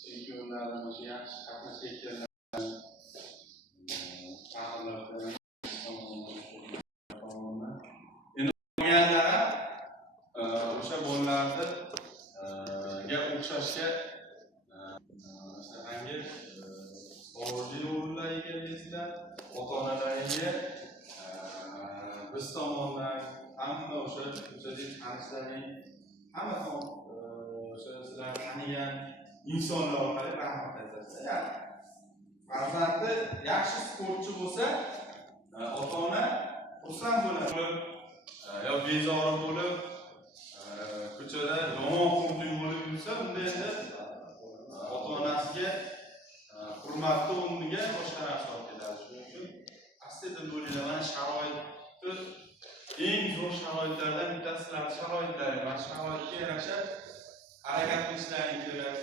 chempionlardan o'sha yaxshi qatnashayotganlar endi qolganlar o'sha bolalarni o'xshashga shunaqangi xorijiy o'rinlar egallaysizlar, ota-onalaringga biz tomonidan hamma o'sha tanishlaring hamma o'sha sizlar tanigan insonlar orqali rahmat aytasizlar. Farzandi yaxshi sportchi bo'lsa, ota-ona xursand bo'ladi. Yo bezori bo'lib, ko'chada yomon xurjun bo'lib yursa, unda endi ota-onasiga hurmatli o'rniga boshqa narsa olib ketadi. Shuning uchun aslida bo'linglar, mana sharoitni eng zo'r sharoitlardan bittasi sizlar sharoitlar. Mana sharoitga yarasha harakat qilishlaring kerak.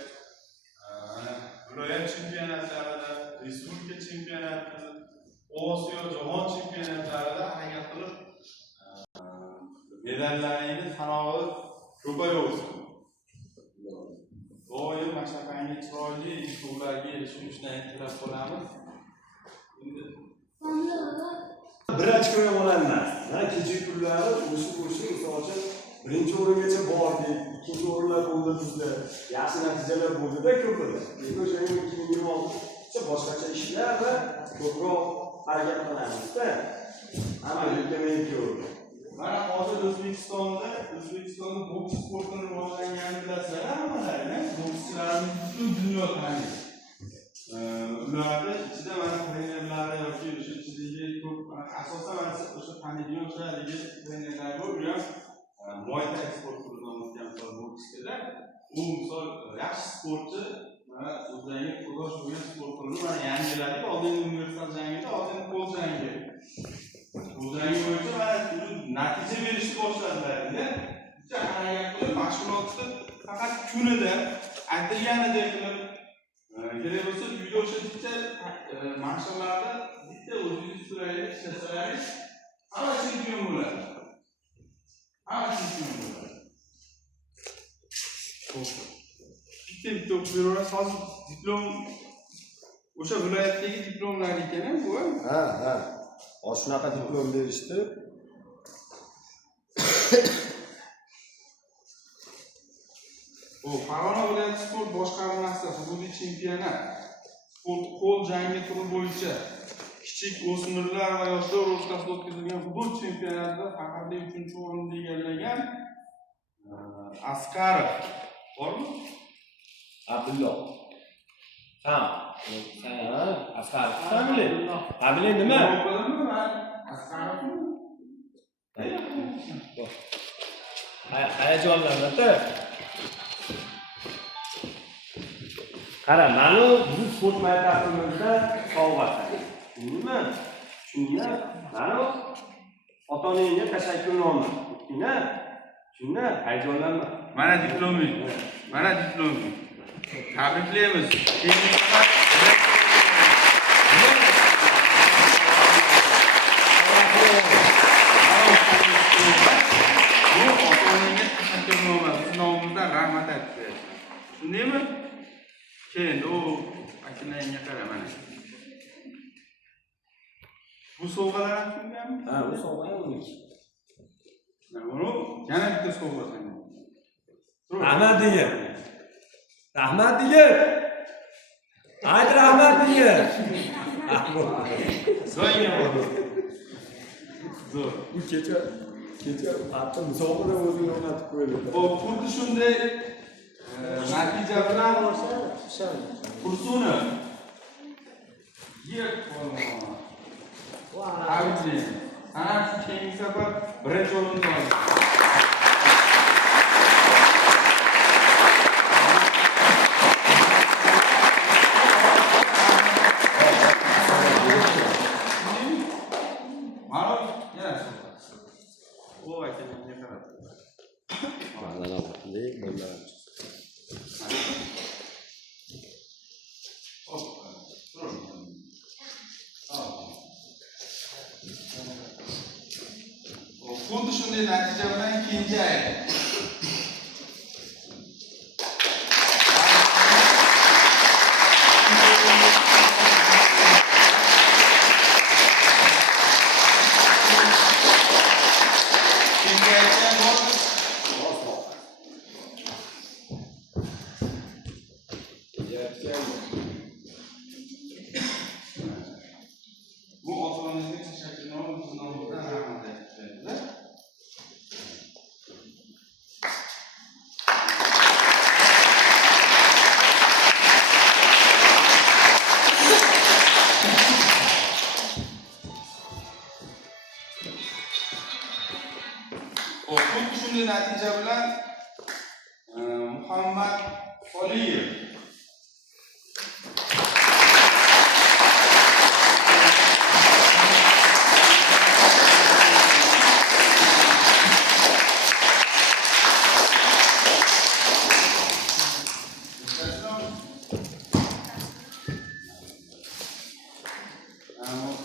Viloyat chempionatlarida, respublika chempionatlarida, Osiyo, jahon chempionatlarida harakat qilib medallaringizni sanog'i ko'payaversin. Doim mana shunaqangi chiroyli yutuqlarga erishishni tilab qolamiz. Bir ochkoga bo'lanmas. Kecha kunlari o'sib misol uchun birinchi o'ringacha bordik, ikkinchi o'rinlar bo'ldi bizda. Yaxshi natijalar bo'ldi-da ko'plar. Endi o'sha 2026 boshqacha ishlar va ko'proq harakat qilamiz-da. Hamma yurtga ko'rdi. Mana hozir O'zbekistonda boks sportini rivojlanganini bilasizlar, hammalar, bokschilarimiz butun dunyo taniydi. Ularda ichida mana trenerlari yoki o'sha ichidagi ko'p asosan mana o'sha taniydigan o'sha trenerlar bor, u ham Muay Thai sport turidan o'tgan bokschilar. U misol yaxshi sportchi, mana o'zlariga qo'llash bo'lgan sport turini mana yangiladik. Oldin universal jangida, oldin qo'l jangi. O'zlariga bo'yicha mana natija berishni boshladilar. Bitta harakat qilib, mashg'ulotni faqat kunida aytilganidek qilib kerak bo'lsa, uyda o'sha bitta mashg'ulotlarda bitta o'zingiz suraylik, ishlasangiz, hamma chempion bo'ladi. Hamma chempion bo'ladi. Bitta o'qiyverasiz, hozir diplom o'sha viloyatdagi diplomlar ekan bu. Ha. Shunaqa diplom berishdi. Bu Farg'ona viloyati sport boshqarmasi hududiy chempionat sport qo'l jangi turi bo'yicha kichik o'smirlar va yoshlar o'rtasida o'tkazilgan hudud chempionatida faqatli 3-o'rinni egallagan Asqarov bormi? Abdulloh. Asqarov. Abdulloh nima? Asqarovmi? Hayajonlanadi. Qara, mana bu sport maktabimizda sovg'a. Tushundingmi? Mana ota-onangga tashakkurnoma. Tushundingmi? Hayajonlanma. Mana diploming. Tabriklaymiz. Nomimizdan rahmat aytdi. Shundaymi? Keyin u akinayga qara mana. Bu sovg'alar kimganmi? Ha, bu sovg'a uniki. Mana yana bitta sovg'a sanga. Rahmat degan. Haydi rahmat degan. Zo'r. Bu kecha hatto musobaqada o'zini o'rnatib qo'ydi. Xuddi shunday natija bilan kursini yer qo'ymoqman. Tabriklayman. Ana shu keyingi safar birinchi o'rinni oldi. Xuddi shunday natija bilan Kenjay Bu otamizga shaklini olib, biz nomimizdan rahmat aytib. Xuddi shunday natija bilan Muhammad Soliyev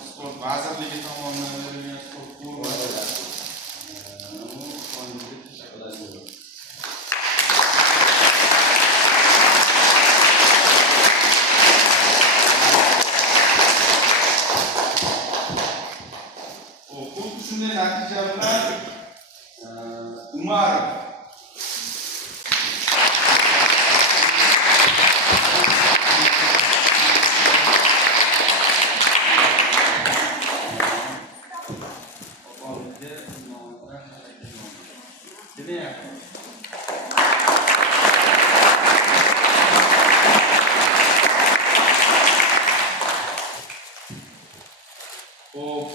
sport vazirligi tomonidan berilgan sport formalari xuddi shunday natija bilan Umarov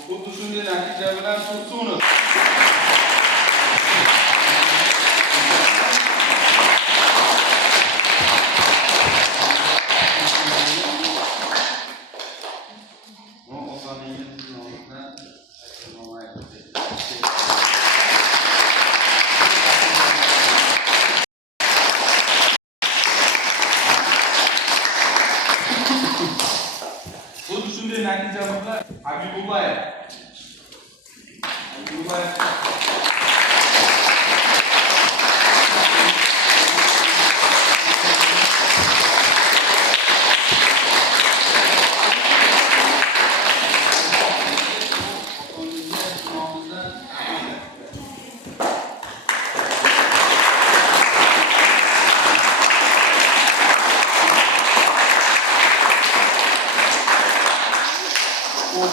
xuddi shunday natija bilan Tursunov xuddi shunday natija bilan Habibullayev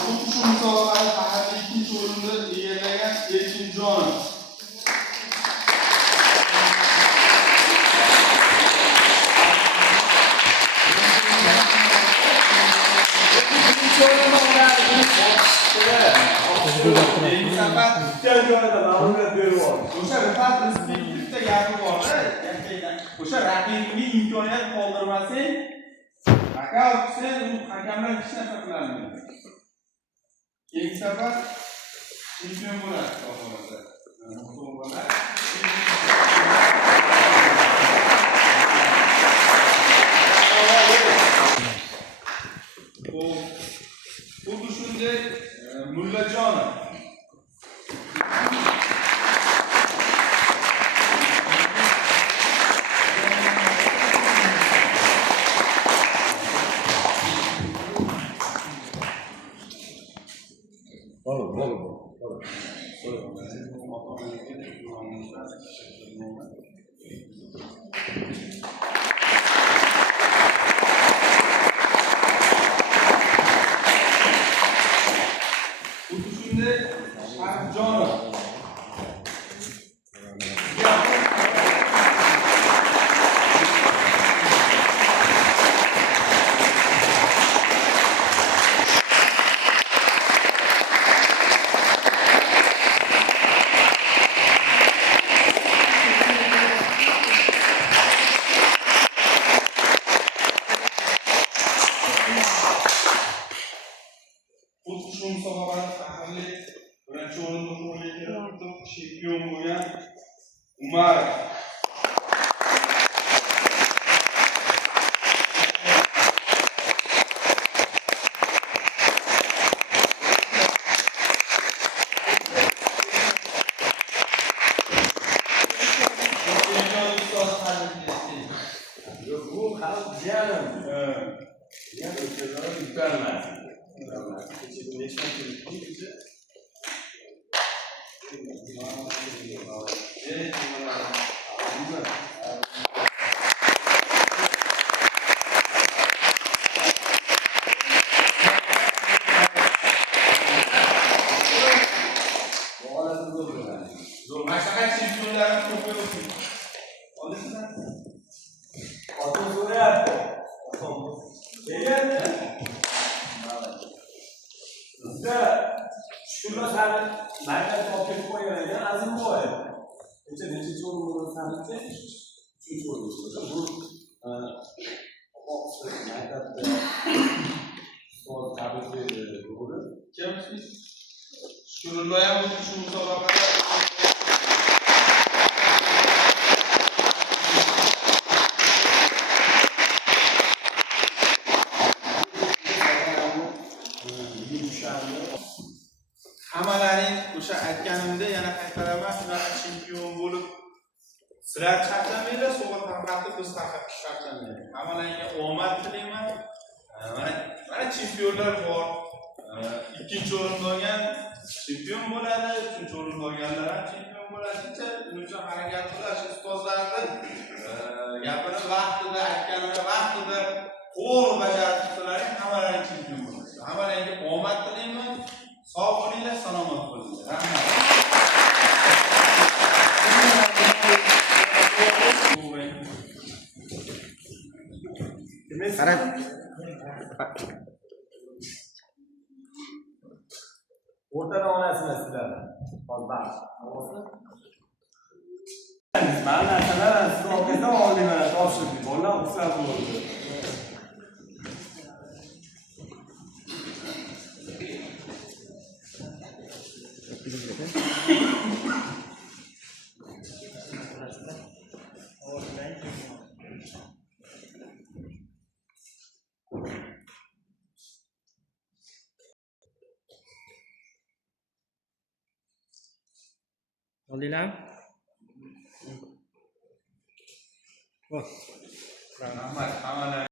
xuddi shu musobaqani faqat ikkinchi o'rinda egallagan Erkinjonov o'sha rifat bitta gapi bor-da, o'sha raqibga imkoniyat qoldirmasang, nokaut qilsa, u hakamlar hech narsa qilolmaydi. Keyingi safar chempion bo'ladi, xuddi shunday Mullajonov xuddi shunday Sharifjonov xuddi shu musobaqani faxrli birinchi o'rinda qo'lga chempion bo'lgan Umarov bu xalq jiyanim. Jiyan o'tkazlar yutarmas. tabrik berdi. To'g'ri. Kim? Shukurullo ham o'zi shu musobaqada hammalaring o'sha aytganimda yana qaytaraman, shunaqa chempion bo'lib sizlar charchamanglar, sovg'a tarqatib biz charchamaylik. Hammalaringga omad tilayman. Mana chempionlar bor. Ikkinchi o'rinda olgan chempion bo'ladi, uchinchi o'rinda olganlar ham chempion bo'ladi. Shuning uchun harakat qilish ustozlarni gapini vaqtida, aytganini vaqtida to'g'ri bajarib chiqsalaring hammalaring chempion bo'ladi. Hammalaringga omad tilayman. Sog' bo'linglar, salomat bo'linglar. Rahmat. Qarang. O'rtada onasini sizlar. Hozir. Mana narsalar siz olgandan oldin mana topshirdik. Bolalar xursand bo'ldi. Oldinglar? Rahmat. Hammalar